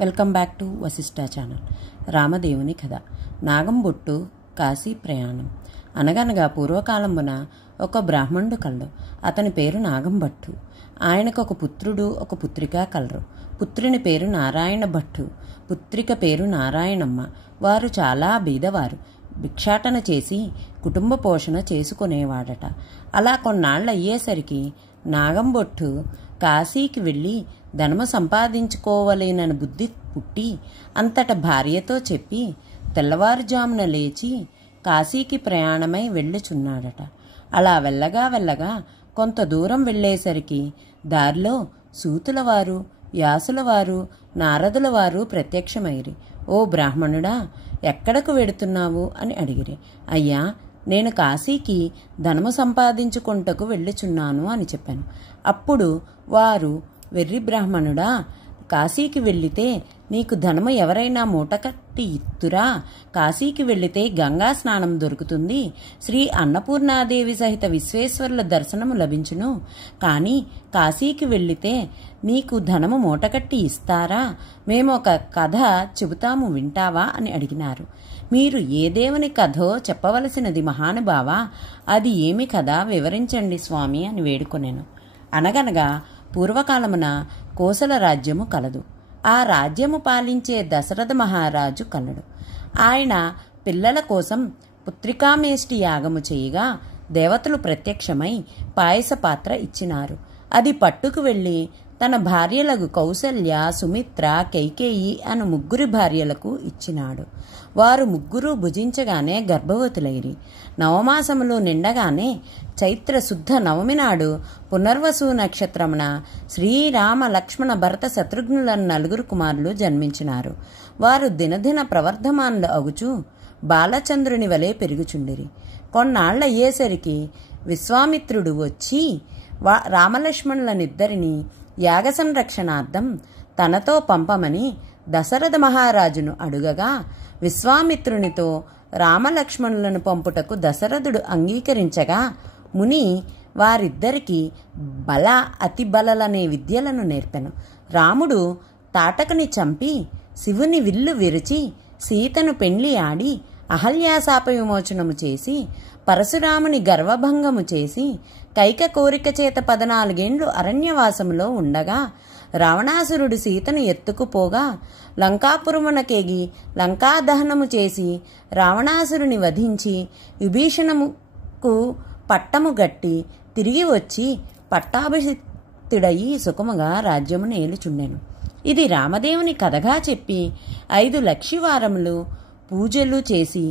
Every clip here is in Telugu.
Welcome back to Vasishta channel. రామదేవుని కథ. నాగంబొట్టు కాశీ ప్రయాణం. అనగనగా పూర్వకాలమున ఒక బ్రాహ్మణుడు కలడు. అతని పేరు నాగంభట్టు. ఆయనకు ఒక పుత్రుడు ఒక పుత్రిక కలరు. పుత్రుని పేరు నారాయణ భట్టు, పుత్రిక పేరు నారాయణమ్మ. వారు చాలా బీదవారు. భిక్షాటన చేసి కుటుంబ పోషణ చేసుకునేవాడట. అలా కొన్నాళ్ళు అయ్యేసరికి నాగంబొట్టు కాశీకి వెళ్ళి ధనము సంపాదించుకోవలేనని బుద్ధి పుట్టి అంతట భార్యతో చెప్పి తెల్లవారుజామున లేచి కాశీకి ప్రయాణమై వెళ్ళుచున్నాడట. అలా వెళ్ళగా కొంత దూరం వెళ్ళేసరికి దారిలో సూతులవారు, వ్యాసులవారు, నారదులవారు ప్రత్యక్షమైరి. ఓ బ్రాహ్మణుడా, ఎక్కడకు వెడుతున్నావు అని అడిగిరి. అయ్యా, నేను కాశీకి ధనము సంపాదించుకుంటకు వెళ్ళుచున్నాను అని చెప్పాను. అప్పుడు వారు, వెర్రి బ్రాహ్మణుడా, కాశీకి వెళ్ళితే నీకు ధనము ఎవరైనా మూటకట్టి ఇత్తురా? కాశీకి వెళ్ళితే గంగా స్నానం దొరుకుతుంది, శ్రీ అన్నపూర్ణాదేవి సహిత విశ్వేశ్వరుల దర్శనము లభించును. కానీ కాశీకి వెళ్ళితే నీకు ధనము మూటకట్టి ఇస్తారా? మేము ఒక కథ చెబుతాము, వింటావా అని అడిగినారు. మీరు ఏ దేవుని కథో చెప్పవలసినది మహానుభావా, అది ఏమి కథ వివరించండి స్వామి అని వేడుకొనెను. అనగనగా పూర్వకాలమున కోసల రాజ్యము కలదు. ఆ రాజ్యము పాలించే దశరథ మహారాజు కలడు. ఆయన పిల్లల కోసం పుత్రికామేష్టి యాగము చేయగా దేవతలు ప్రత్యక్షమై పాయస పాత్ర ఇచ్చినారు. అది పట్టుకు వెళ్ళి తన భార్యలకు కౌసల్య, సుమిత్ర, కైకేయి అను ముగ్గురి భార్యలకు ఇచ్చినాడు. వారు ముగ్గురు భుజించగానే గర్భవతులైరి. నవమాసములు నిండగానే చైత్ర శుద్ధ నవమి నాడు పునర్వసు నక్షత్రమున శ్రీరామ, లక్ష్మణ, భరత, శత్రుఘ్నుల నలుగురు కుమారులు జన్మించినారు. వారు దినదిన ప్రవర్ధమానులు అగుచు బాలచంద్రుని వలె పెరుగుచుండిరి. కొన్నాళ్లయ్యేసరికి విశ్వామిత్రుడు వచ్చి రామలక్ష్మణులనిద్దరినీ యాగ సంరక్షణార్థం తనతో పంపమని దశరథ మహారాజును అడుగగా విశ్వామిత్రునితో రామలక్ష్మణులను పంపుటకు దశరథుడు అంగీకరించగా ముని వారిద్దరికీ బల అతి బలలనే విద్యలను నేర్పెను. రాముడు తాటకుని చంపి శివుని విల్లు విరిచి సీతను పెండ్లి ఆడి అహల్యాశాప విమోచనము చేసి పరశురాముని గర్వభంగము చేసి కైక కోరిక చేత 14 ఏండ్లు అరణ్యవాసములో ఉండగా రావణాసురుడు సీతను ఎత్తుకుపోగా లంకాపురమునకేగి లంకాదహనము చేసి రావణాసురుని వధించి విభీషణముకు పట్టము గట్టి తిరిగి వచ్చి పట్టాభిషిక్తుడయి సుఖముగా రాజ్యమును ఏలుచుండెను. ఇది రామదేవుని కథగా చెప్పి 5 లక్షివారములు పూజలు చేసి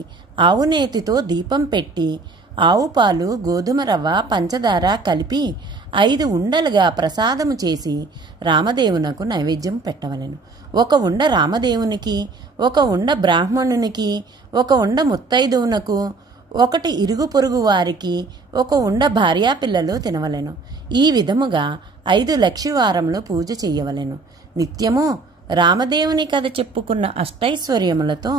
ఆవునేతితో దీపం పెట్టి ఆవు పాలు, గోధుమ రవ్వ, పంచదార కలిపి 5 ఉండలుగా ప్రసాదము చేసి రామదేవునకు నైవేద్యం పెట్టవలెను. 1 ఉండ రామదేవునికి, 1 ఉండ బ్రాహ్మణునికి, 1 ఉండ ముత్తైదువునకు, 1 ఇరుగు పొరుగు వారికి, 1 ఉండ భార్యాపిల్లలు తినవలెను. ఈ విధముగా 5 లక్షివారములు పూజ చెయ్యవలెను. నిత్యము రామదేవుని కథ చెప్పుకున్న అష్టైశ్వర్యములతో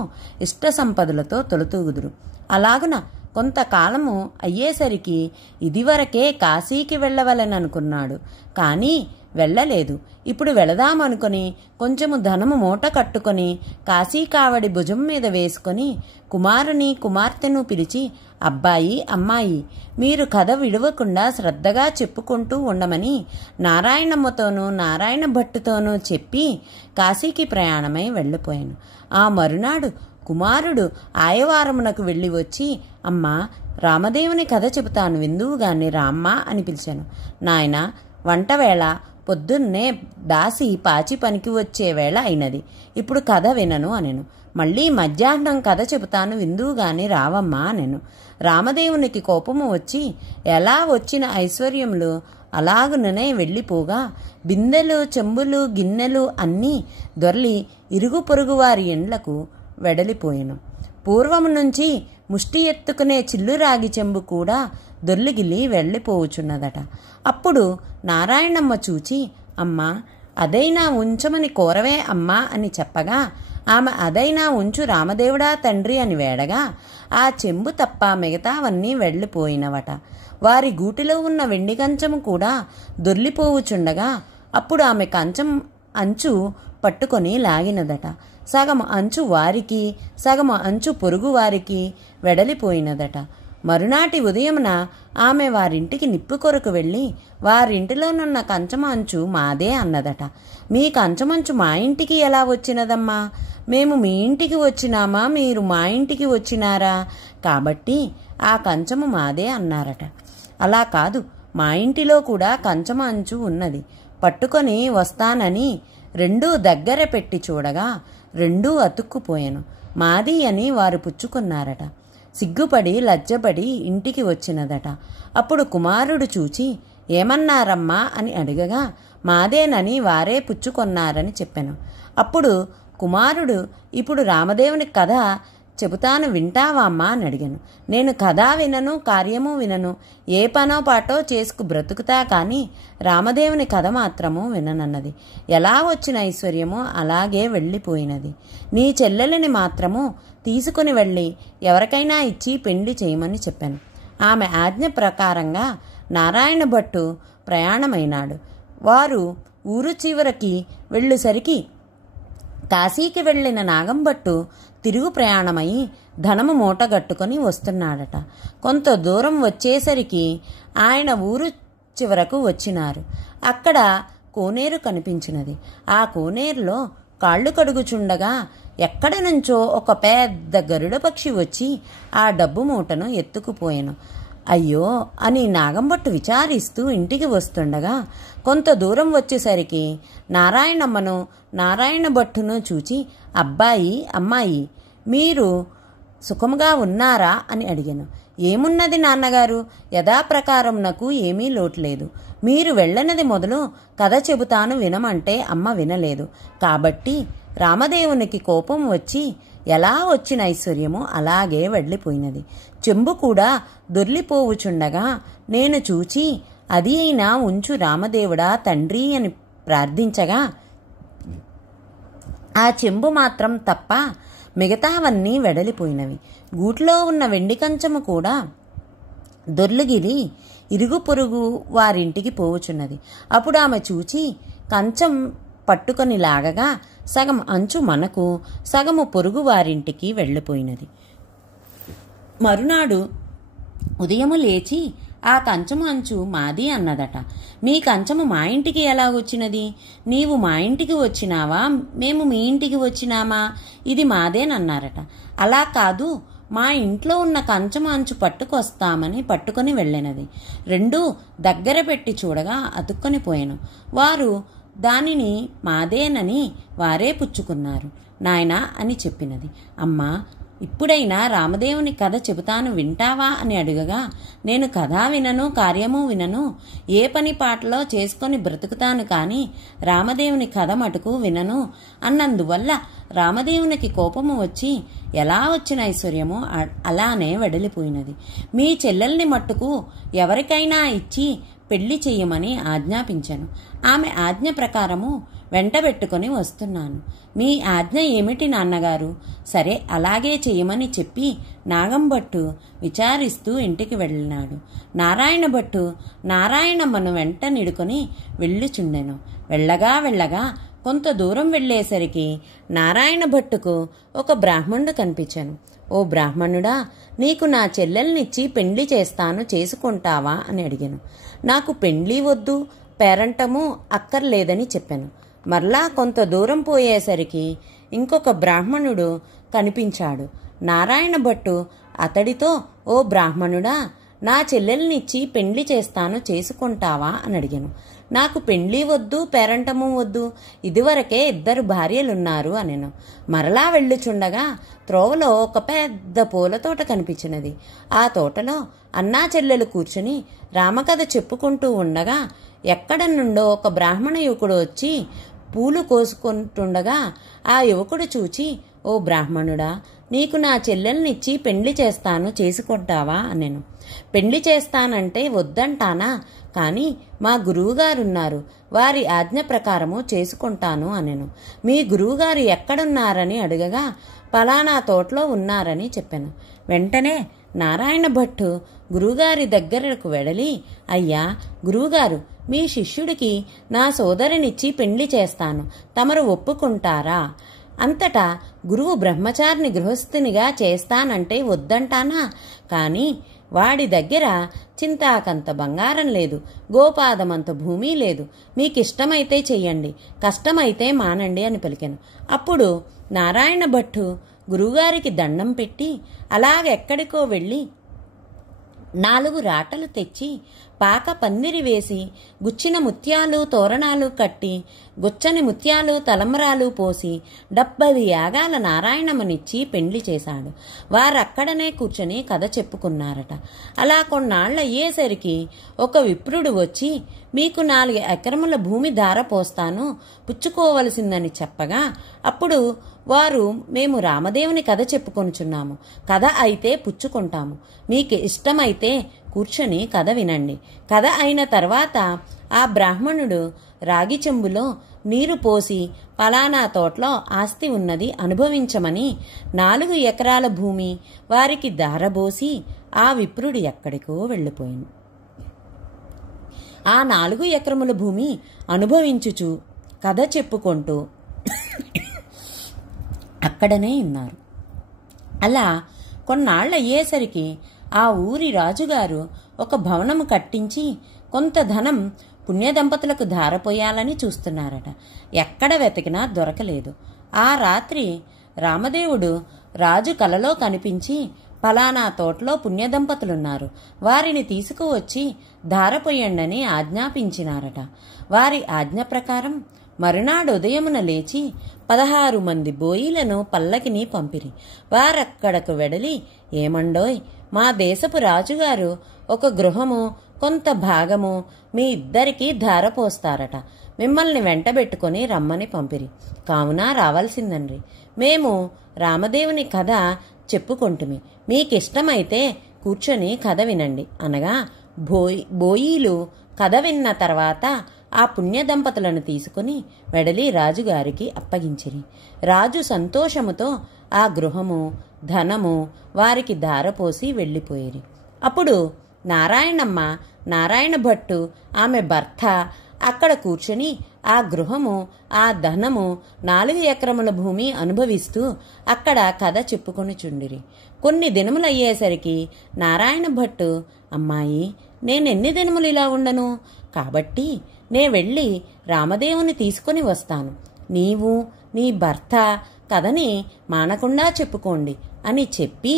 ఇష్ట సంపదలతో తొలతూగుదురు. అలాగున కొంతకాలము అయ్యేసరికి ఇదివరకే కాశీకి వెళ్ళవలెననుకున్నాడు. కానీ వెళ్ళలేదు. ఇప్పుడు వెళదామనుకొని కొంచెము ధనము మూట కట్టుకొని కాశీ కావడి భుజం మీద వేసుకొని కుమారుని, కుమార్తెను పిలిచి, అబ్బాయి, అమ్మాయి, మీరు కథ విడవకుండా శ్రద్ధగా చెప్పుకుంటూ ఉండమని నారాయణమ్మతోనూ నారాయణ భట్టుతోనూ చెప్పి కాశీకి ప్రయాణమై వెళ్ళిపోయాను. ఆ మరునాడు కుమారుడు ఆయవారమునకు వెళ్ళి వచ్చి, అమ్మా, రామదేవుని కథ చెబుతాను విందువుగాని రామ్మా అని పిలిచాను. నాయన, వంటవేళ పొద్దున్నే దాసి పాచి పనికి వచ్చే వేళ అయినది. ఇప్పుడు కథ వినను అనెను. మళ్ళీ మధ్యాహ్నం కథ చెబుతాను విందువుగాని రావమ్మా అనెను. రామదేవునికి కోపము వచ్చి ఎలా వచ్చిన ఐశ్వర్యములు అలాగుననే వెళ్ళిపోగా బిందెలు, చెంబులు, గిన్నెలు అన్నీ దొర్లి ఇరుగు పొరుగు వారి ఎండ్లకు వెడలిపోయెను. పూర్వము నుంచి ముష్టి ఎత్తుకునే చిల్లురాగి చెంబు కూడా దొర్లిగిలి వెళ్ళిపోవుచున్నదట. అప్పుడు నారాయణమ్మ చూచి, అమ్మా, అదైనా ఉంచమని కోరవే అమ్మా అని చెప్పగా ఆమె అదైనా ఉంచు రామదేవుడా తండ్రి అని వేడగా ఆ చెంబు తప్ప మిగతావన్నీ వెళ్ళిపోయినవట. వారి గూటిలో ఉన్న వెండి కంచము కూడా దొర్లిపోవుచుండగా అప్పుడు ఆమె కంచం అంచు పట్టుకొని లాగినదట. సగం అంచు వారికి, సగం అంచు పొరుగువారికి వెడలిపోయినదట. మరునాటి ఉదయమున ఆమె వారింటికి నిప్పు కొరకు వెళ్ళి వారింటిలోనున్న కంచమ అంచు మాదే అన్నదట. మీ కంచమంచు మా ఇంటికి ఎలా వచ్చినదమ్మా? మేము మీ ఇంటికి వచ్చినామా, మీరు మా ఇంటికి వచ్చినారా? కాబట్టి ఆ కంచము మాదే అన్నారట. అలా కాదు, మా ఇంటిలో కూడా కంచమ అంచు ఉన్నది, పట్టుకొని వస్తానని రెండూ దగ్గర పెట్టి చూడగా రెండూ అతుక్కుపోయాను. మాది అని వారు పుచ్చుకున్నారట. సిగ్గుపడి లజ్జపడి ఇంటికి వచ్చినదట. అప్పుడు కుమారుడు చూచి ఏమన్నారమ్మా అని అడగగా మాదేనని వారే పుచ్చుకొన్నారని చెప్పాను. అప్పుడు కుమారుడు, ఇప్పుడు రామదేవుని కథ చెబుతాను వింటావా అమ్మా అని అడిగాను. నేను కథ వినను, కార్యము వినను, ఏ పనో పాటో చేసుకు బ్రతుకుతా కానీ రామదేవుని కథ మాత్రము విననన్నది. ఎలా వచ్చిన ఐశ్వర్యమో అలాగే వెళ్ళిపోయినది. నీ చెల్లెలని మాత్రము తీసుకుని వెళ్ళి ఎవరికైనా ఇచ్చి పెండ్లి చేయమని చెప్పాను. ఆమె ఆజ్ఞ ప్రకారంగా నారాయణ భట్టు ప్రయాణమైనాడు. వారు ఊరు చివరికి వెళ్ళేసరికి కాశీకి వెళ్ళిన నాగంభట్టు తిరుగు ప్రయాణమై ధనము మూటగట్టుకొని వస్తున్నాడట. కొంత దూరం వచ్చేసరికి ఆయన ఊరు చివరకు వచ్చినారు. అక్కడ కోనేరు కనిపించినది. ఆ కోనేరులో కాళ్ళు కడుగుచుండగా ఎక్కడ నుంచో ఒక పెద్ద గరుడ పక్షి వచ్చి ఆ డబ్బు మూటను ఎత్తుకుపోయాను. అయ్యో అని నాగంభట్టు విచారిస్తూ ఇంటికి వస్తుండగా కొంత దూరం వచ్చేసరికి నారాయణమ్మను నారాయణ భట్టును చూచి అబ్బాయి అమ్మాయి మీరు సుఖముగా ఉన్నారా అని అడిగాను. ఏమున్నది నాన్నగారు, యథాప్రకారం నాకు ఏమీ లోట్లేదు. మీరు వెళ్ళనది మొదలు కథ చెబుతాను వినమంటే అమ్మ వినలేదు. కాబట్టి రామదేవునికి కోపం వచ్చి ఎలా వచ్చిన ఐశ్వర్యమో అలాగే వెళ్ళిపోయినది. చెంబు కూడా దొర్లిపోవుచుండగా నేను చూచి అది అయినా ఉంచు రామదేవుడా తండ్రి అని ప్రార్థించగా ఆ చెంబు మాత్రం తప్ప మిగతావన్నీ వెడలిపోయినవి. గూట్లో ఉన్న వెండి కంచము కూడా దొర్లుగిరి ఇరుగు పొరుగు వారింటికి పోవుచున్నది. అప్పుడు ఆమె చూచి కంచం పట్టుకొని లాగగా సగం అంచు మనకు, సగము పొరుగు వారింటికి వెళ్ళిపోయినది. మరునాడు ఉదయము లేచి ఆ కంచము అంచు మాది అన్నదట. మీ కంచము మా ఇంటికి ఎలా వచ్చినది? నీవు మా ఇంటికి వచ్చినావా, మేము మీ ఇంటికి వచ్చినామా? ఇది మాదేనన్నారట. అలా కాదు, మా ఇంట్లో ఉన్న కంచము అంచు పట్టుకొస్తామని పట్టుకొని వెళ్ళినది. రెండూ దగ్గర పెట్టి చూడగా అతుక్కొని పోయాను. వారు దానిని మాదేనని వారే పుచ్చుకున్నారు. నాయనా అని చెప్పినది. అమ్మా, ఇప్పుడైనా రామదేవుని కథ చెబుతాను వింటావా అని అడగగా నేను కథ వినను, కార్యము వినను, ఏ పని పాటలో చేసుకొని బ్రతుకుతాను కానీ రామదేవుని కథ మటుకు వినను అన్నందువల్ల రామదేవునికి కోపము వచ్చి ఎలా వచ్చిన ఐశ్వర్యమో అలానే వెడలిపోయినది. మీ చెల్లెల్ని మట్టుకు ఎవరికైనా ఇచ్చి పెళ్లి చెయ్యమని ఆజ్ఞాపించాను. ఆమె ఆజ్ఞ ప్రకారము వెంటబెట్టుకొని వస్తున్నాను. మీ ఆజ్ఞ ఏమిటి నాన్నగారు? సరే అలాగే చెయ్యమని చెప్పి నాగంభట్టు విచారిస్తూ ఇంటికి వెళ్ళినాడు. నారాయణ భట్టు నారాయణమ్మను వెంట నిడుకొని వెళ్ళుచుండెను. వెళ్ళగా వెళ్ళగా కొంత దూరం వెళ్ళేసరికి నారాయణ భట్టుకు ఒక బ్రాహ్మణుడు కనిపించాను. ఓ బ్రాహ్మణుడా, నీకు నా చెల్లెల్నిచ్చి పెండ్లి చేస్తాను, చేసుకుంటావా అని అడిగాను. నాకు పెండ్లి వద్దు, పేరంటము అక్కర్లేదని చెప్పాను. మరలా కొంత దూరం పోయేసరికి ఇంకొక బ్రాహ్మణుడు కనిపించాడు. నారాయణ భట్టు అతడితో, ఓ బ్రాహ్మణుడా, నా చెల్లెల్నిచ్చి పెండ్లి చేస్తాను, చేసుకుంటావా అని అడిగాను. నాకు పెండ్లి వద్దు, పేరంటము వద్దు, ఇదివరకే 2 భార్యలున్నారు అనెను. మరలా వెళ్ళుచుండగా త్రోవలో ఒక పెద్ద పూల తోట కనిపించినది. ఆ తోటలో అన్నా చెల్లెలు కూర్చుని రామకథ చెప్పుకుంటూ ఉండగా ఎక్కడ నుండో ఒక బ్రాహ్మణ యువకుడు వచ్చి పూలు కోసుకుంటుండగా ఆ యువకుడు చూచి, ఓ బ్రాహ్మణుడా, నీకు నా చెల్లెల్నిచ్చి పెండ్లి చేస్తాను, చేసుకుంటావా అనెను. పెండ్లి చేస్తానంటే వద్దంటానా, కానీ మా గురువుగారున్నారు, వారి ఆజ్ఞ ప్రకారము చేసుకుంటాను అనెను. మీ గురువుగారు ఎక్కడున్నారని అడగగా పలానా తోటలో ఉన్నారని చెప్పాను. వెంటనే నారాయణ భట్టు గురువుగారి దగ్గరకు వెడలి, అయ్యా గురువుగారు, మీ శిష్యుడికి నా సోదరినిచ్చి పెండ్లి చేస్తాను, తమరు ఒప్పుకుంటారా? అంతటా గురువు బ్రహ్మచారిని గృహస్థునిగా చేస్తానంటే వద్దంటానా? కాని వాడి దగ్గర చింతాకంత బంగారం లేదు, గోపాదమంత భూమి లేదు. మీకిష్టమైతే చెయ్యండి, కష్టమైతే మానండి అని పలికెను. అప్పుడు నారాయణ భట్టు గురువుగారికి దండం పెట్టి అలాగెక్కడికో వెళ్ళి 4 రాటలు తెచ్చి పాక పందిరి వేసి గుచ్చిన ముత్యాలు తోరణాలు కట్టి గుచ్చని ముత్యాలు తలంబరాలు పోసి 70 యాగాల నారాయణమ్మనిచ్చి పెండ్లి చేశాడు. వారక్కడనే కూర్చొని కథ చెప్పుకున్నారట. అలా కొన్నాళ్ల అయ్యేసరికి ఒక విప్రుడు వచ్చి, మీకు 4 ఎకరముల భూమి ధార పోస్తాను, పుచ్చుకోవలసిందని చెప్పగా, అప్పుడు వారు, మేము రామదేవుని కథ చెప్పుకొనుచున్నాము, కథ అయితే పుచ్చుకుంటాము, మీకు ఇష్టమైతే కూర్చొని కథ వినండి. కథ అయిన తర్వాత ఆ బ్రాహ్మణుడు రాగి చెంబులో నీరు పోసి, పలానా తోటలో ఆస్తి ఉన్నది, అనుభవించమని 4 ఎకరాల భూమి వారికి దారబోసి ఆ విప్రుడు ఎక్కడికో వెళ్ళిపోయింది. ఆ 4 ఎకరముల భూమి అనుభవించుచు కథ చెప్పుకుంటూ అక్కడనే ఉన్నారు. అలా కొన్నాళ్ళు అయ్యేసరికి ఆ ఊరి రాజుగారు ఒక భవనము కట్టించి కొంత ధనం పుణ్యదంపతులకు ధారపోయాలని చూస్తున్నారట. ఎక్కడ వెతికినా దొరకలేదు. ఆ రాత్రి రామదేవుడు రాజు కలలో కనిపించి, పలానా తోటలో పుణ్యదంపతులున్నారు, వారిని తీసుకువచ్చి ధారపోయండని ఆజ్ఞాపించినారట. వారి ఆజ్ఞ ప్రకారం మరునాడు ఉదయమున లేచి 16 మంది బోయిలను పల్లకిని పంపిరి. వారక్కడకు వెడలి, ఏమండోయ్, మా దేశపు రాజుగారు ఒక గృహము కొంత భాగము మీ ఇద్దరికీ ధారపోస్తారట, మిమ్మల్ని వెంటబెట్టుకుని రమ్మని పంపిరి. కావున రావాల్సిందండ్రి. మేము రామదేవుని కథ చెప్పుకొంటిమి, మీకిష్టమైతే కూర్చొని కథ వినండి అనగా, బోయీలు కథ విన్న తర్వాత ఆ పుణ్యదంపతులను తీసుకుని వెడలి రాజుగారికి అప్పగించిరి. రాజు సంతోషముతో ఆ గృహము ధనము వారికి ధారపోసి వెళ్ళిపోయిరి. అప్పుడు నారాయణమ్మ, నారాయణ భట్టు, ఆమె భర్త అక్కడ కూర్చుని ఆ గృహము ఆ ధనము 4 ఎకరముల భూమి అనుభవిస్తూ అక్కడ కథ చెప్పుకొనిచుండిరి. కొన్ని దినములయ్యేసరికి నారాయణ భట్టు, అమ్మాయి, నేనెన్ని దినములు ఇలా ఉండను, కాబట్టి నే వెళ్ళి రామదేవుని తీసుకుని వస్తాను, నీవు నీ భర్త కథని మానకుండా చెప్పుకోండి అని చెప్పి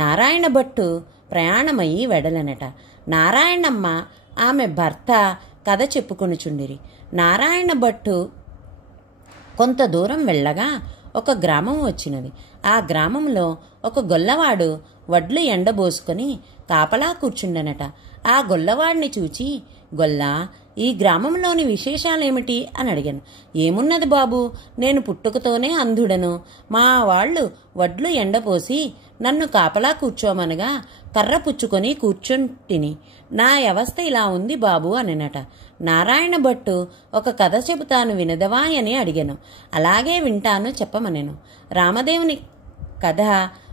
నారాయణ భట్టు ప్రయాణమయ్యి వెడలనట. నారాయణమ్మ ఆమె భర్త కథ చెప్పుకొనుచుండిరి. నారాయణ భట్టు కొంత దూరం వెళ్ళగా ఒక గ్రామం వచ్చినది. ఆ గ్రామంలో ఒక గొల్లవాడు వడ్లు ఎండబోసుకొని కాపలా కూర్చుండనట. ఆ గొల్లవాడిని చూచి, గొల్లా, ఈ గ్రామంలోని విశేషాలేమిటి అని అడిగాను. ఏమున్నది బాబు, నేను పుట్టుకతోనే అంధుడను, మా వాళ్ళు వడ్లు ఎండపోసి నన్ను కాపలా కూర్చోమనగా కర్ర పుచ్చుకొని కూర్చుంటిని, నా అవస్థ ఇలా ఉంది బాబు అననట. నారాయణ భట్టు, ఒక కథ చెబుతాను వినదవా అని అడిగాను. అలాగే వింటాను, చెప్పమనెను. రామదేవుని కథ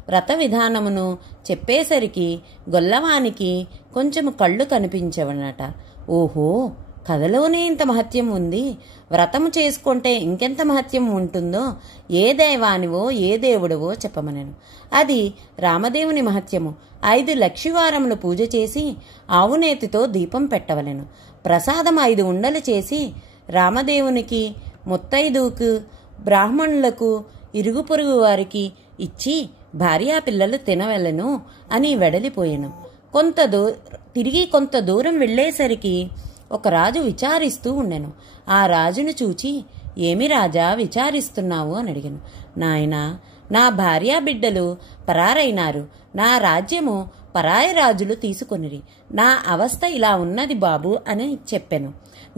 వ్రత విధానమును చెప్పేసరికి గొల్లవానికి కొంచెము కళ్ళు కనిపించవనట. ఓహో, కథలోనే ఇంత మహత్యం ఉంది, వ్రతము చేసుకుంటే ఇంకెంత మహత్యం ఉంటుందో, ఏ దైవానివో ఏ దేవుడవో చెప్పమనెను. అది రామదేవుని మహత్యము. 5 లక్షివారములు పూజ చేసి ఆవునేతితో దీపం పెట్టవలెను. ప్రసాదం 5 ఉండలు చేసి రామదేవునికి, ముత్తైదుకు, బ్రాహ్మణులకు, ఇరుగు పొరుగు వారికి ఇచ్చి భార్యాపిల్లలు తినవలెను అని వెడలిపోయెను. తిరిగి కొంత దూరం వెళ్ళేసరికి ఒక రాజు విచారిస్తూ ఉండెను. ఆ రాజును చూచి, ఏమి రాజా విచారిస్తున్నావు అని అడిగాను. నాయనా, నా భార్యా బిడ్డలు పరారైనారు, నా రాజ్యము పరాయి రాజులు తీసుకొనిరి, నా అవస్థ ఇలా ఉన్నది బాబు అని చెప్పాను.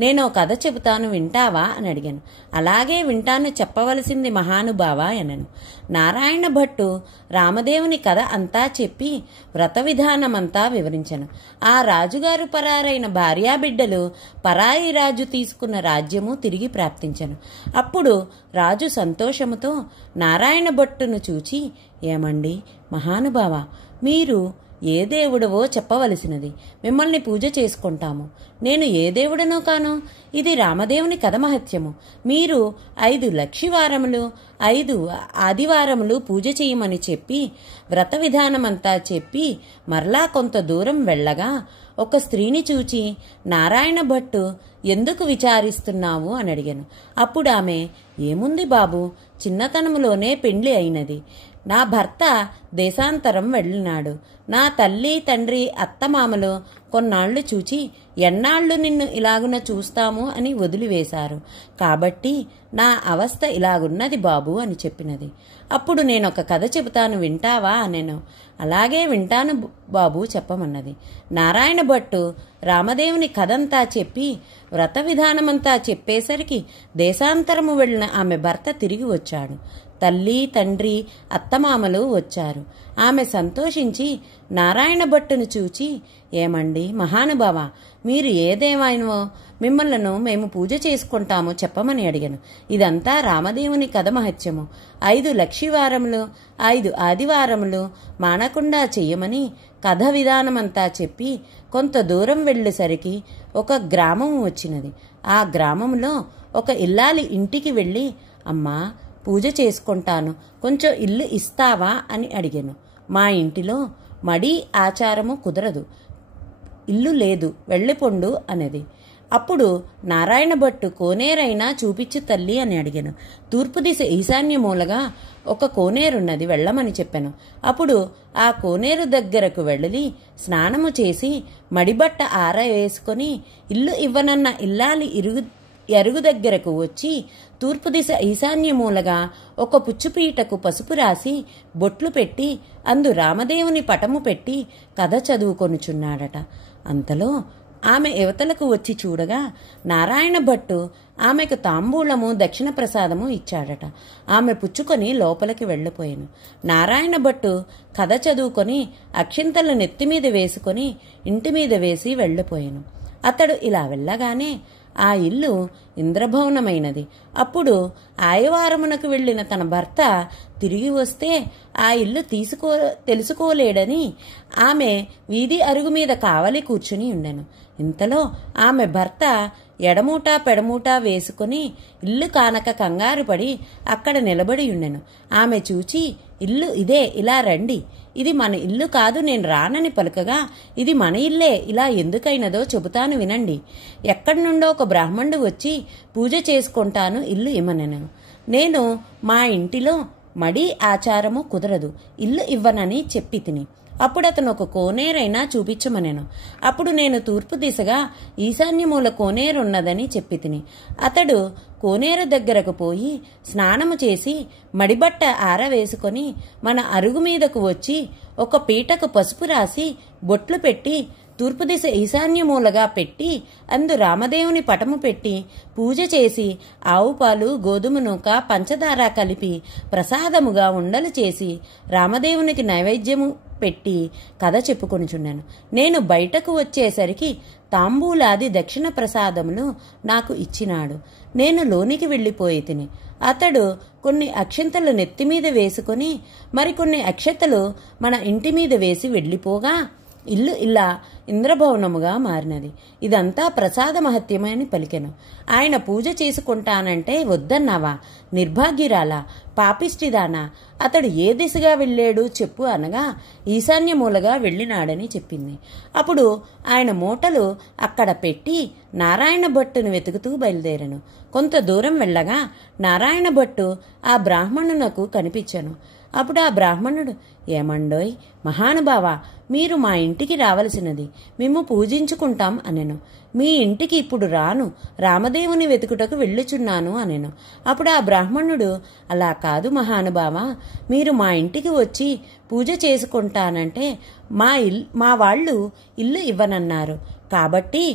నేను కథ చెబుతాను వింటావా అని అడిగాను. అలాగే వింటాను, చెప్పవలసింది మహానుభావా అనను. నారాయణ భట్టు రామదేవుని కథ అంతా చెప్పి వ్రత విధానమంతా వివరించను. ఆ రాజుగారు పరారైన భార్యాబిడ్డలు పరాయి రాజు తీసుకున్న రాజ్యము తిరిగి ప్రాప్తించను. అప్పుడు రాజు సంతోషముతో నారాయణ భట్టును చూచి, ఏమండి మహానుభావ, మీరు ఏ దేవుడవో చెప్పవలసినది. మిమ్మల్ని పూజ చేసుకుంటాము. నేను ఏ దేవుడనో కాను. ఇది రామదేవుని కథ మహత్యము. మీరు 5 లక్షివారములు 5 ఆదివారములు పూజ చేయమని చెప్పి వ్రత విధానమంతా చెప్పి మరలా కొంత దూరం వెళ్ళగా ఒక స్త్రీని చూచి, నారాయణ భట్టు ఎందుకు విచారిస్తున్నావు అని అడిగాను. అప్పుడు ఆమె, ఏముంది బాబు, చిన్నతనములోనే పెండ్లి అయినది. నా భర్త దేశాంతరం వెళ్ళినాడు. నా తల్లి తండ్రి అత్తమామలు కొన్నాళ్లు చూచి, ఎన్నాళ్లు నిన్ను ఇలాగున చూస్తాము అని వదిలివేశారు. కాబట్టి నా అవస్థ ఇలాగున్నది బాబు అని చెప్పినది. అప్పుడు నేనొక కథ చెబుతాను, వింటావా అనెను. అలాగే వింటాను బాబు, చెప్పమన్నది. నారాయణ భట్టు రామదేవుని కథంతా చెప్పి వ్రత విధానమంతా చెప్పేసరికి దేశాంతరము వెళ్ళిన ఆమె భర్త తిరిగి వచ్చాడు. తల్లి తండ్రి అత్తమామలు వచ్చారు. ఆమె సంతోషించి నారాయణ భట్టును చూచి, ఏమండి మహానుభావ, మీరు ఏ దేవాయనో మిమ్మల్ని మేము పూజ చేసుకుంటాము చెప్పమని అడిగాను. ఇదంతా రామదేవుని కథ మహత్యము. 5 లక్షివారములు 5 ఆదివారములు మానకుండా చెయ్యమని కథ విధానమంతా చెప్పి కొంత దూరం వెళ్ళేసరికి ఒక గ్రామం వచ్చినది. ఆ గ్రామంలో ఒక ఇల్లాలి ఇంటికి వెళ్ళి, అమ్మా పూజ చేసుకుంటాను, కొంచెం ఇల్లు ఇస్తావా అని అడిగాను. మా ఇంటిలో మడి ఆచారము కుదరదు, ఇల్లు లేదు, వెళ్ళిపొండు అనేది. అప్పుడు నారాయణ భట్టు, కోనేరైనా చూపించు తల్లి అని అడిగాను. తూర్పు దిశ ఈశాన్య మూలగా ఒక కోనేరున్నది, వెళ్ళమని చెప్పాను. అప్పుడు ఆ కోనేరు దగ్గరకు వెళ్ళి స్నానము చేసి మడిబట్ట ఆరవేసుకొని ఇల్లు ఇవ్వనన్న ఇల్లాలి ఎరుగు దగ్గరకు వచ్చి తూర్పు దిశ ఈశాన్య మూలగా ఒక పుచ్చుపీటకు పసుపు రాసి బొట్లు పెట్టి అందు రామదేవుని పటము పెట్టి కథ చదువుకొనుచున్నాడట. అంతలో ఆమె యువతలకు వచ్చి చూడగా నారాయణ భట్టు ఆమెకు తాంబూలము దక్షిణ ప్రసాదము ఇచ్చాడట. ఆమె పుచ్చుకొని లోపలికి వెళ్ళిపోయాను. నారాయణ భట్టు కథ చదువుకొని అక్షింతలు నెత్తిమీద వేసుకొని ఇంటి మీద వేసి వెళ్ళిపోయాను. అతడు ఇలా వెళ్ళగానే ఆ ఇల్లు ఇంద్రభవనమైనది. అప్పుడు ఆయవారమునకు వెళ్ళిన తన భర్త తిరిగి వస్తే ఆ ఇల్లు తెలుసుకోలేడని ఆమె వీధి అరుగు మీద కావలి కూర్చుని ఉండెను. ఇంతలో ఆమె భర్త ఎడమూట పెడమూట వేసుకుని ఇల్లు కానక కంగారు పడి అక్కడ నిలబడి ఉండెను. ఆమె చూచి, ఇల్లు ఇదే, ఇలా రండి, ఇది మన ఇల్లు కాదు, నేను రానని పలుకగా, ఇది మన ఇల్లే, ఇలా ఎందుకైనదో చెబుతాను వినండి. ఎక్కడి నుండో ఒక బ్రాహ్మణుడు వచ్చి పూజ చేసుకుంటాను, ఇల్లు ఇమ్మనెను. నేను మా ఇంటిలో మడి ఆచారము కుదరదు, ఇల్లు ఇవ్వనని చెప్పి తిని. అప్పుడు అతను ఒక కోనేరైనా చూపించమనెను. అప్పుడు నేను తూర్పు దిశగా ఈశాన్యమూల కోనేరున్నదని చెప్పి తిని. అతడు కోనేరు దగ్గరకు పోయి స్నానము చేసి మడిబట్ట ఆరవేసుకొని మన అరుగు మీదకు వచ్చి ఒక పీటకు పసుపు రాసి బొట్లు పెట్టి తూర్పు దిశ ఈశాన్యమూలగా పెట్టి అందు రామదేవుని పటము పెట్టి పూజ చేసి ఆవు పాలు గోధుమ నూక పంచదార కలిపి ప్రసాదముగా ఉండలు చేసి రామదేవునికి నైవేద్యము పెట్టి కథ చెప్పుకొనుచున్నాను. నేను బయటకు వచ్చేసరికి తాంబూలాది దక్షిణ ప్రసాదములు నాకు ఇచ్చినాడు. నేను లోనికి వెళ్ళిపోయి తిని. అతడు కొన్ని అక్షంతలు నెత్తిమీద వేసుకొని మరికొన్ని అక్షతలు మన ఇంటి మీద వేసి వెళ్ళిపోగా ఇల్లు ఇలా ఇంద్రభవనముగా మారినది. ఇదంతా ప్రసాద మహత్యమని పలికెను. ఆయన పూజ చేసుకుంటానంటే వద్దన్నావా, నిర్భాగ్యురాలా, పాపిష్టిదానా, అతడు ఏ దిశగా వెళ్ళాడు చెప్పు అనగా ఈశాన్యమూలగా వెళ్ళినాడని చెప్పింది. అప్పుడు ఆయన మూటలు అక్కడ పెట్టి నారాయణ భట్టును వెతుకుతూ బయలుదేరాను. కొంత దూరం వెళ్ళగా నారాయణ భట్టు ఆ బ్రాహ్మణునకు కనిపించాను. అప్పుడు ఆ బ్రాహ్మణుడు, ఏమండోయ్ మహానుభావ, మీరు మా ఇంటికి రావలసినది, మేము పూజించుకుంటాం అనెను. మీ ఇంటికి ఇప్పుడు రాను, రామదేవుని వెతుకుటకు వెళ్ళుచున్నాను అనెను. అప్పుడు ఆ బ్రాహ్మణుడు, అలా కాదు మహానుభావ, మీరు మా ఇంటికి వచ్చి పూజ చేసుకుంటానంటే మా వాళ్ళు ఇల్లు ఇవ్వనన్నారు. కాబట్టి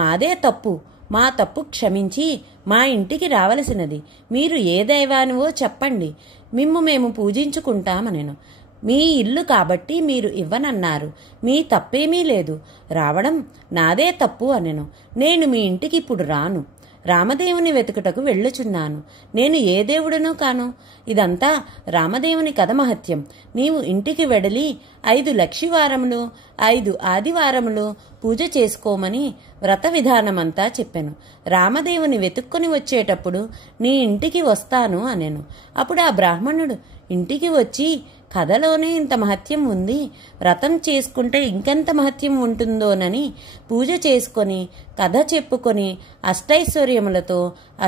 మాదే తప్పు, మా తప్పు క్షమించి మా ఇంటికి రావలసినది. మీరు ఏ దైవానివో చెప్పండి, మేము పూజించుకుంటామనెను. మీ ఇల్లు కాబట్టి మీరు ఇవ్వనన్నారు, మీ తప్పేమీ లేదు, రావడం నాదే తప్పు అనెను. నేను మీ ఇంటికి ఇప్పుడు రాను, రామదేవుని వెతుకుటకు వెళ్ళుచున్నాను. నేను ఏ దేవుడనూ కాను. ఇదంతా రామదేవుని కథ మహత్యం. నీవు ఇంటికి వెడలి 5 లక్షివారములు 5 ఆదివారములు పూజ చేసుకోమని వ్రత విధానమంతా చెప్పాను. రామదేవుని వెతుక్కొని వచ్చేటప్పుడు నీ ఇంటికి వస్తాను అనెను. అప్పుడు ఆ బ్రాహ్మణుడు ఇంటికి వచ్చి, కథలోనే ఇంత మహత్యం ఉంది, వ్రతం చేసుకుంటే ఇంకెంత మహత్యం ఉంటుందోనని పూజ చేసుకొని కథ చెప్పుకొని అష్టైశ్వర్యములతో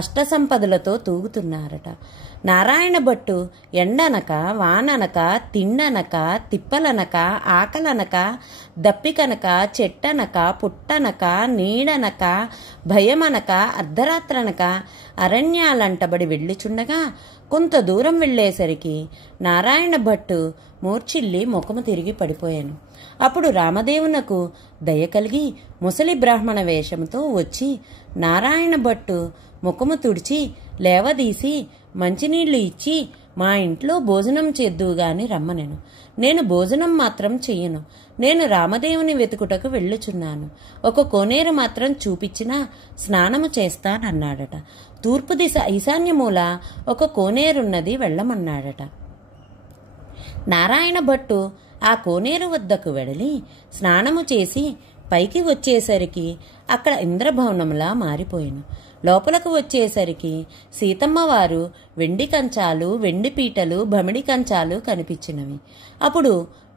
అష్టసంపదలతో తూగుతున్నారట. నారాయణ భట్టు ఎండనక వాననక తిండనక తిప్పలనక ఆకలనక దప్పికనక చెట్టనక పుట్టనక నీడనక భయమనక అర్ధరాత్రనక అరణ్యాలంటబడి వెళ్ళిచుండగా కొంత దూరం వెళ్ళేసరికి నారాయణ భట్టు మూర్ఛిల్లి ముఖము తిరిగి పడిపోయాను. అప్పుడు రామదేవునకు దయ కలిగి ముసలి బ్రాహ్మణ వేషంతో వచ్చి నారాయణ భట్టు ముఖము తుడిచి లేవదీసి మంచినీళ్లు ఇచ్చి మా ఇంట్లో భోజనం చేద్దువుగాని రమ్మనెను. నేను భోజనం మాత్రం చెయ్యను. నేను రామదేవుని వెతుకుటకు వెళ్ళుచున్నాను. ఒక కోనేరు మాత్రం చూపించినా స్నానము చేస్తానన్నాడట. తూర్పు దిశ ఈశాన్యమూల ఒక కోనేరున్నది, వెళ్ళమన్నాడట. నారాయణ భట్టు ఆ కోనేరు వద్దకు వెడలి స్నానము చేసి పైకి వచ్చేసరికి అక్కడ ఇంద్రభవనంలా మారిపోయాను. లోపలకు వచ్చేసరికి సీతమ్మవారు వెండి కంచాలు, వెండి పీటలు, బమిడి కంచాలు కనిపించినవి. అప్పుడు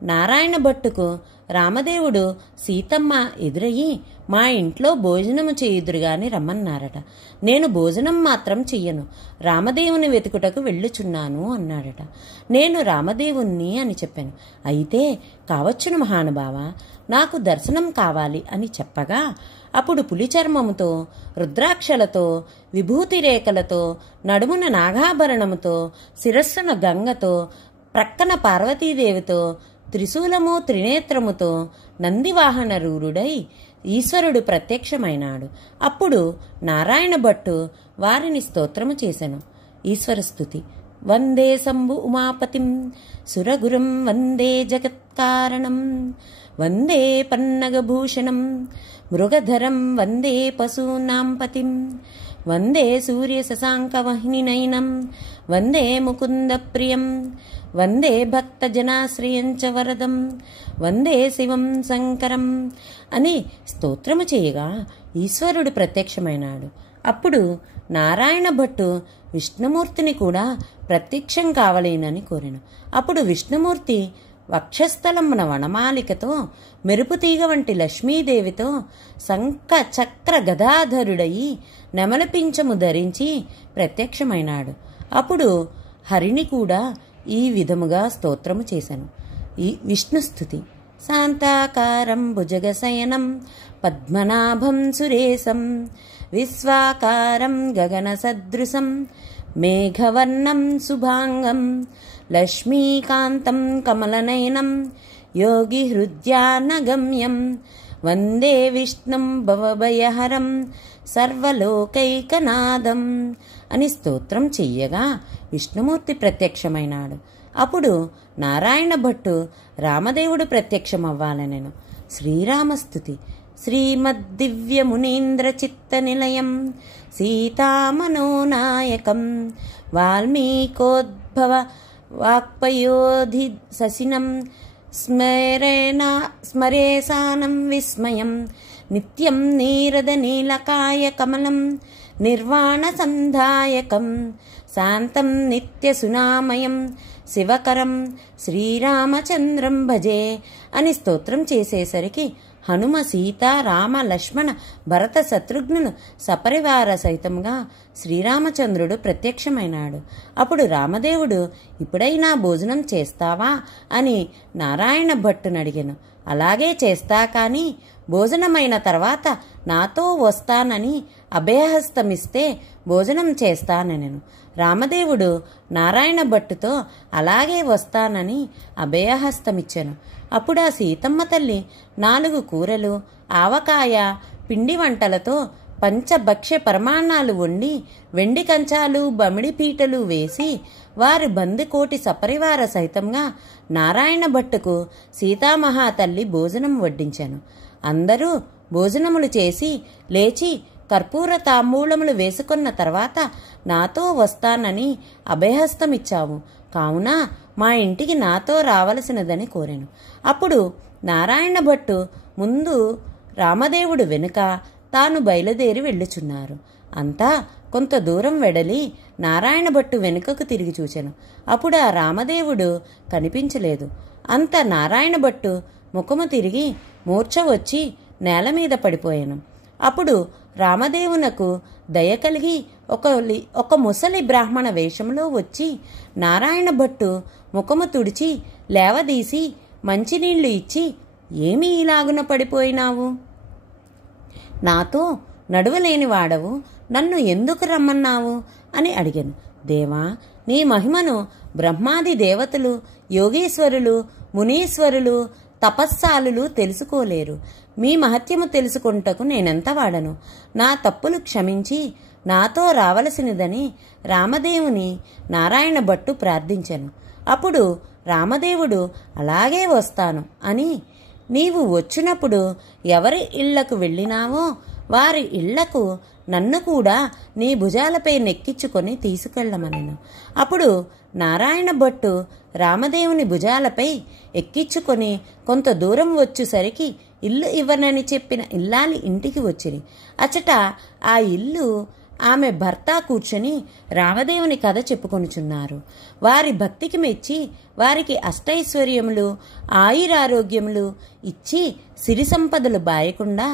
నారాయణ భట్టుకు రామదేవుడు సీతమ్మ ఎదురయ్యి మా ఇంట్లో భోజనము చేయుదురుగాని రమ్మన్నారట. నేను భోజనం మాత్రం చెయ్యను, రామదేవుని వెతుకుటకు వెళ్ళుచున్నాను అన్నాడట. నేను రామదేవుణ్ణి అని చెప్పాను. అయితే కావచ్చును మహానుభావ, నాకు దర్శనం కావాలి అని చెప్పగా అప్పుడు పులి చర్మముతో, రుద్రాక్షలతో, విభూతి రేఖలతో, నడుమున నాగాభరణముతో, శిరస్సున గంగతో, ప్రక్కన పార్వతీదేవితో, త్రిశూలము త్రినేత్రముతో నందివాహన రూరుడై ఈశ్వరుడు ప్రత్యక్షమైనాడు. అప్పుడు నారాయణ భట్టు వారిని స్తోత్రము చేసెను. ఈశ్వర స్తుతి. వందే శంభు ఉమాపతిం సురగురం వందే జగత్కారణం వందే పన్నగభూషణం మృగధరం వందే పశూనాం పతిం వందే సూర్య శశాంకవహ్నినయనం వందే ముకుంద ప్రియం వందే భక్తజనాశ్రయంచ వరదం వందే శివం శంకరం అని స్తోత్రము చేయగా ఈశ్వరుడు ప్రత్యక్షమైనాడు. అప్పుడు నారాయణ భట్టు విష్ణుమూర్తిని కూడా ప్రత్యక్షం కావలేనని కోరెను. అప్పుడు విష్ణుమూర్తి వక్షస్థలమున వనమాలికతో, మెరుపుతీగ వంటి లక్ష్మీదేవితో, శంఖ చక్ర గదాధరుడయి నెమలపించము ధరించి ప్రత్యక్షమైనాడు. అప్పుడు హరిని కూడా ఈ విధముగా స్తోత్రము చేశాను. ఈ విష్ణుస్థుతి. శాంతాకారం భుజగశయనం పద్మనాభం సురేశం విశ్వాకారం గగన సదృశం మేఘవర్ణం శుభాంగం లక్ష్మీకాంతం కమలనయనం యోగి హృద్యానగమ్యం వందే విష్ణుం భవభయహరం సర్వలోకైకనాదం అని స్తోత్రం చెయ్యగా విష్ణుమూర్తి ప్రత్యక్షమైనాడు. అప్పుడు నారాయణ భట్టు రామదేవుడు ప్రత్యక్షమవ్వాలనెను. శ్రీరామస్తుతి. శ్రీమద్దివ్యమునీంద్ర చిత్తనిలయం సీతామనోనాయకం వాల్మీకోద్భవ వాక్పయోధి ససినం స్మరేసానం విస్మయం నిత్యం నీరద నీలకాయ కమలం నిర్వాణ సంధాయకం శాంతం నిత్య సునామయం శివకరం శ్రీరామచంద్రం భజే అని స్తోత్రం చేసేసరికి హనుమ, సీత, రామ, లక్ష్మణ, భరత, శత్రుఘ్నులు సపరివార సహితంగా శ్రీరామచంద్రుడు ప్రత్యక్షమైనాడు. అప్పుడు రామదేవుడు ఇప్పుడైనా భోజనం చేస్తావా అని నారాయణ భట్టును అడిగాను. అలాగే చేస్తా, కానీ భోజనమైన తర్వాత నాతో వస్తానని అభయహస్తమిస్తే భోజనం చేస్తానెను. రామదేవుడు నారాయణ భట్టుతో అలాగే వస్తానని అభయహస్తమిచ్చాను. అప్పుడు ఆ సీతమ్మ తల్లి 4 కూరలు, ఆవకాయ, పిండి వంటలతో పంచభక్ష్య పరమాన్నాలు వండి వెండి కంచాలు, బమిడి పీటలు వేసి వారి బందికోటి సపరివార సహితంగా నారాయణ భట్టుకు సీతామహాతల్లి భోజనం వడ్డించాను. అందరూ భోజనములు చేసి లేచి కర్పూర తాంబూలములు వేసుకున్న తర్వాత నాతో వస్తానని అభయహస్తమిచ్చావు. కావున మా ఇంటికి నాతో రావలసినదని కోరాను. అప్పుడు నారాయణ భట్టు ముందు, రామదేవుడు వెనుక తాను బయలుదేరి వెళ్ళుచున్నారు. అంతా కొంత దూరం వెడలి నారాయణ భట్టు వెనుకకు తిరిగి చూచెను. అప్పుడు ఆ రామదేవుడు కనిపించలేదు. అంత నారాయణ భట్టు ముఖము తిరిగి మూర్ఛ వచ్చి నేల మీద పడిపోయాను. అప్పుడు రామదేవునకు దయ కలిగి ఒక ముసలి బ్రాహ్మణ వేషంలో వచ్చి నారాయణ భట్టు ముఖము తుడిచి లేవదీసి మంచినీళ్లు ఇచ్చి, ఏమీ ఇలాగున పడిపోయినావు? నాతో నడువలేని వాడవు, నన్ను ఎందుకు రమ్మన్నావు అని అడిగాను. దేవా, నీ మహిమను బ్రహ్మాది దేవతలు, యోగీశ్వరులు, మునీశ్వరులు, తపస్సాలులు తెలుసుకోలేరు. మీ మహత్యము తెలుసుకుంటకు నేనెంత వాడను. నా తప్పులు క్షమించి నాతో రావలసినదని రామదేవుని నారాయణ భట్టు ప్రార్థించెను. అప్పుడు రామదేవుడు అలాగే వస్తాను అని, నీవు వచ్చినప్పుడు ఎవరి ఇళ్లకు వెళ్ళినావో వారి ఇళ్లకు నన్ను కూడా నీ భుజాలపై నెక్కించుకొని తీసుకెళ్లమనెను. అప్పుడు నారాయణ భట్టు రామదేవుని భుజాలపై ఎక్కించుకొని కొంత దూరం వచ్చేసరికి ఇల్లు ఇవ్వనని చెప్పిన ఇల్లాలి ఇంటికి వచ్చిరి. అచట ఆ ఇల్లు ఆమె భర్త కూర్చొని రామదేవుని కథ చెప్పుకొనుచున్నారు. వారి భక్తికి మెచ్చి వారికి అష్టైశ్వర్యములు, ఆయురారోగ్యములు ఇచ్చి సిరి సంపదలు బాయకుండా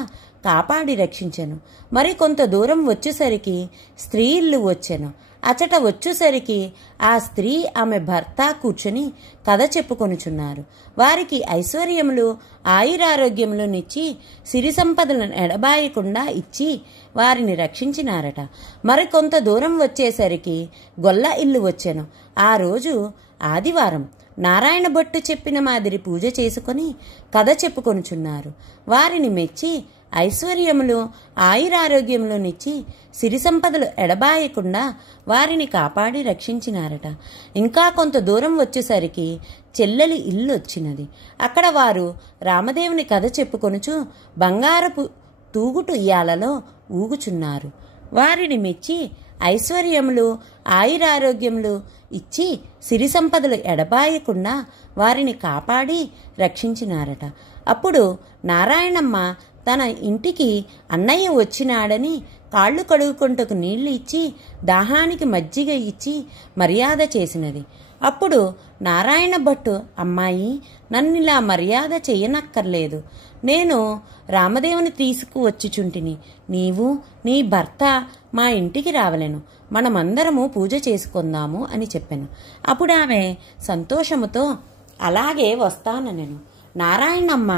కాపాడి రక్షించెను. మరి కొంత దూరం వచ్చేసరికి స్త్రీ ఇల్లు వచ్చెను. అచట వచ్చేసరికి ఆ స్త్రీ ఆమె భర్త కూర్చుని కథ చెప్పుకొనుచున్నారు. వారికి ఐశ్వర్యములు, ఆయురారోగ్యములనిచ్చి సిరి సంపదలను ఎడబాయకుండా ఇచ్చి వారిని రక్షించినారట. మరి కొంత దూరం వచ్చేసరికి గొల్ల ఇల్లు వచ్చెను. ఆ రోజు ఆదివారం. నారాయణ భట్టు చెప్పిన మాదిరి పూజ చేసుకొని కథ చెప్పుకొనుచున్నారు. వారిని మెచ్చి ఐశ్వర్యములు, ఆయురారోగ్యములనిచ్చి సిరి సంపదలు ఎడబాయకుండా వారిని కాపాడి రక్షించినారట. ఇంకా కొంత దూరం వచ్చేసరికి చెల్లెలి ఇల్లు వచ్చినది. అక్కడ వారు రామదేవుని కథ చెప్పుకొనుచు బంగారపు తూగుటు ఇయ్యాలలో ఊగుచున్నారు. వారిని మెచ్చి ఐశ్వర్యములు, ఆయురారోగ్యములు ఇచ్చి సిరి సంపదలు ఎడబాయకుండా వారిని కాపాడి రక్షించినారట. అప్పుడు నారాయణమ్మ తన ఇంటికి అన్నయ్య వచ్చినాడని కాళ్ళు కడుగుకొంటకు నీళ్లు ఇచ్చి దాహానికి మజ్జిగ ఇచ్చి మర్యాద చేసినది. అప్పుడు నారాయణ భట్టు, అమ్మాయి, నన్నిలా మర్యాద చెయ్యనక్కర్లేదు. నేను రామదేవుని తీసుకువచ్చుచుంటిని. నీవు నీ భర్త మా ఇంటికి రావలెను. మనమందరము పూజ చేసుకుందాము అని చెప్పాను. అప్పుడు ఆమె సంతోషముతో అలాగే వస్తాననెను. నారాయణమ్మ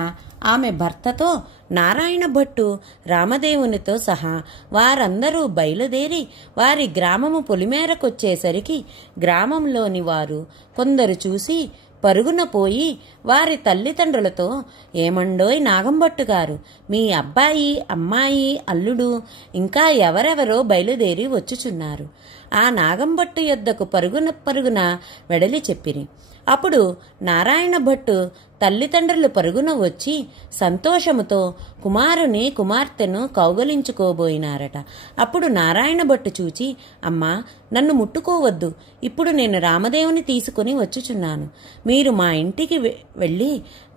ఆమె భర్తతో, నారాయణ భట్టు రామదేవునితో సహా వారందరూ బయలుదేరి వారి గ్రామము పొలిమేరకొచ్చేసరికి గ్రామంలోని వారు కొందరు చూసి పరుగున పోయి వారి తల్లిదండ్రులతో, ఏమండోయ్ నాగంభట్టు గారు, మీ అబ్బాయి, అమ్మాయి, అల్లుడు ఇంకా ఎవరెవరో బయలుదేరి వచ్చుచున్నారు. ఆ నాగంభట్టు యొద్దకు పరుగున వెడలి చెప్పిరి. అప్పుడు నారాయణ భట్టు తల్లిదండ్రులు పరుగున వచ్చి సంతోషముతో కుమారుని, కుమార్తెను కౌగలించుకోబోయినారట. అప్పుడు నారాయణ భట్టు చూచి, అమ్మా, నన్ను ముట్టుకోవద్దు. ఇప్పుడు నేను రామదేవుని తీసుకుని వచ్చుచున్నాను. మీరు మా ఇంటికి వెళ్ళి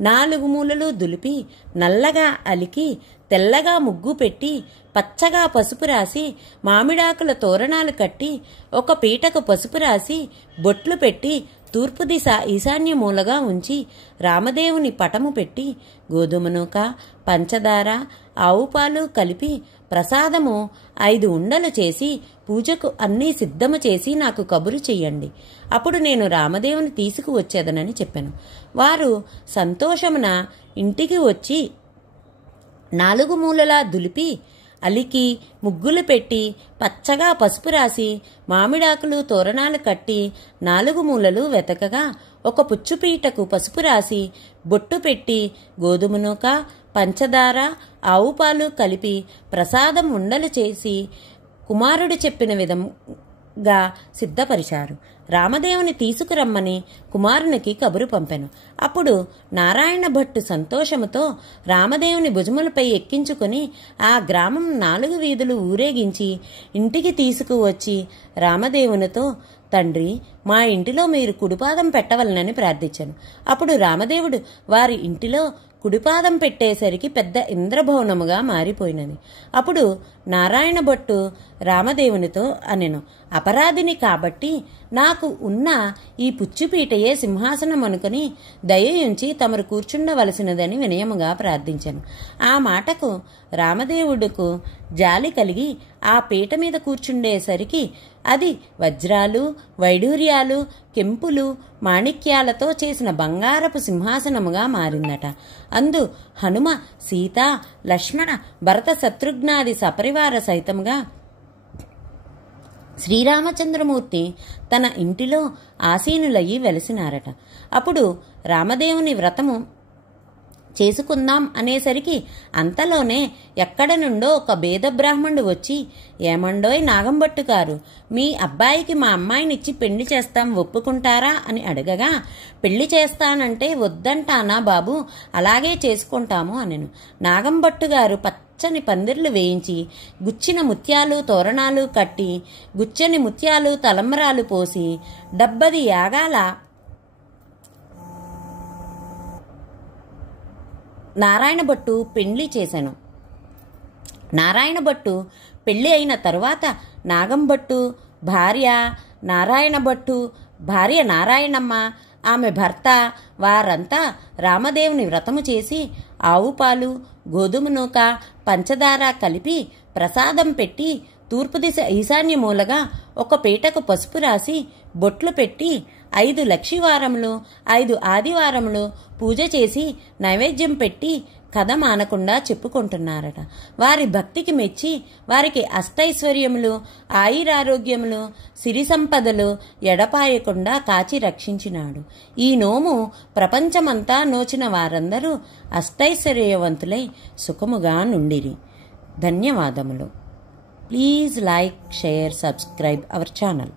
4 మూలలు దులిపి నల్లగా అలికి తెల్లగా ముగ్గు పెట్టి పచ్చగా పసుపు రాసి మామిడాకుల తోరణాలు కట్టి ఒక పీటకు పసుపు రాసి బొట్లు పెట్టి తూర్పు దిశ ఈశాన్య మూలగా ఉంచి రామదేవుని పటము పెట్టి గోధుమ నూక, పంచదార, ఆవు పాలు కలిపి ప్రసాదము 5 ఉండలు చేసి పూజకు అన్నీ సిద్ధము చేసి నాకు కబురు చెయ్యండి. అప్పుడు నేను రామదేవుని తీసుకువచ్చేదనని చెప్పాను. వారు సంతోషమున ఇంటికి వచ్చి 4 మూలలా దులిపి అలికి ముగ్గులు పెట్టి పచ్చగా పసుపు రాసి మామిడాకులు తోరణాలు కట్టి 4 మూలలు వెతకగా ఒక పుచ్చుపీటకు పసుపు రాసి బొట్టు పెట్టి గోధుమ నూక, పంచదార, ఆవు పాలు కలిపి ప్రసాదం ఉండలు చేసి కుమారుడు చెప్పిన విధంగా సిద్ధపరిచారు. రామదేవుని తీసుకురమ్మని కుమారునికి కబురు పంపెను. అప్పుడు నారాయణ భట్టు సంతోషముతో రామదేవుని భుజములపై ఎక్కించుకుని ఆ గ్రామం 4 వీధులు ఊరేగించి ఇంటికి తీసుకువచ్చి రామదేవునితో, తండ్రి, మా ఇంటిలో మీరు కుడిపాదం పెట్టవలనని ప్రార్థించాను. అప్పుడు రామదేవుడు వారి ఇంటిలో కుడిపాదం పెట్టేసరికి పెద్ద ఇంద్రభవనముగా మారిపోయినది. అప్పుడు నారాయణ భట్టు రామదేవునితో అనెను, అపరాధిని కాబట్టి నాకు ఉన్న ఈ పుచ్చుపీటయే సింహాసనం అనుకుని దయయుంచి తమరు కూర్చుండవలసినదని వినయముగా ప్రార్థించాను. ఆ మాటకు రామదేవుడుకు జాలి కలిగి ఆ పీట మీద కూర్చుండేసరికి అది వజ్రాలు, వైడూర్యాలు, కెంపులు, మాణిక్యాలతో చేసిన బంగారపు సింహాసనముగా మారిందట. అందు హనుమ, సీత, లక్ష్మణ, భరత, శత్రుఘ్నాది సపరివార సహితముగా శ్రీరామచంద్రమూర్తి తన ఇంటిలో ఆసీనులయ్యి వెలిసినారట. అప్పుడు రామదేవుని వ్రతము చేసుకుందాం అనేసరికి అంతలోనే ఎక్కడ నుండో ఒక బేద బ్రాహ్మణుడు వచ్చి, ఏమండోయ్ నాగంభట్టు గారు, మీ అబ్బాయికి మా అమ్మాయినిచ్చి పెళ్లి చేస్తాం, ఒప్పుకుంటారా అని అడగగా, పెళ్లి చేస్తానంటే వద్దంటానా బాబు, అలాగే చేసుకుంటాము అనెను. నాగంభట్టు గారు పచ్చని పందిర్లు వేయించి గుచ్చిన ముత్యాలు తోరణాలు కట్టి గుచ్చని ముత్యాలు తలంబరాలు పోసి 70 యాగాల నారాయణ భట్టు పెళ్లి చేశాను. నారాయణ భట్టు పెళ్లి అయిన తరువాత నాగంభట్టు భార్య నారాయణ భట్టు, భార్య నారాయణమ్మ, ఆమె భర్త వారంతా రామదేవుని వ్రతము చేసి ఆవు పాలు, గోధుమ నూక, పంచదార కలిపి ప్రసాదం పెట్టి తూర్పు దిశ ఈశాన్య మూలగా ఒక పీటకు పసుపు రాసి బొట్లు పెట్టి 5 లక్షివారములు 5 ఆదివారములు పూజ చేసి నైవేద్యం పెట్టి కథ మానకుండా చెప్పుకుంటున్నారట. వారి భక్తికి మెచ్చి వారికి అష్టైశ్వర్యములు, ఆయురారోగ్యములు, సిరి సంపదలు ఎడపాయకుండా కాచి రక్షించినాడు. ఈ నోము ప్రపంచమంతా నోచిన వారందరూ అష్టైశ్వర్యవంతులై సుఖముగా నుండిరి. ధన్యవాదములు. Please like, share, subscribe our channel.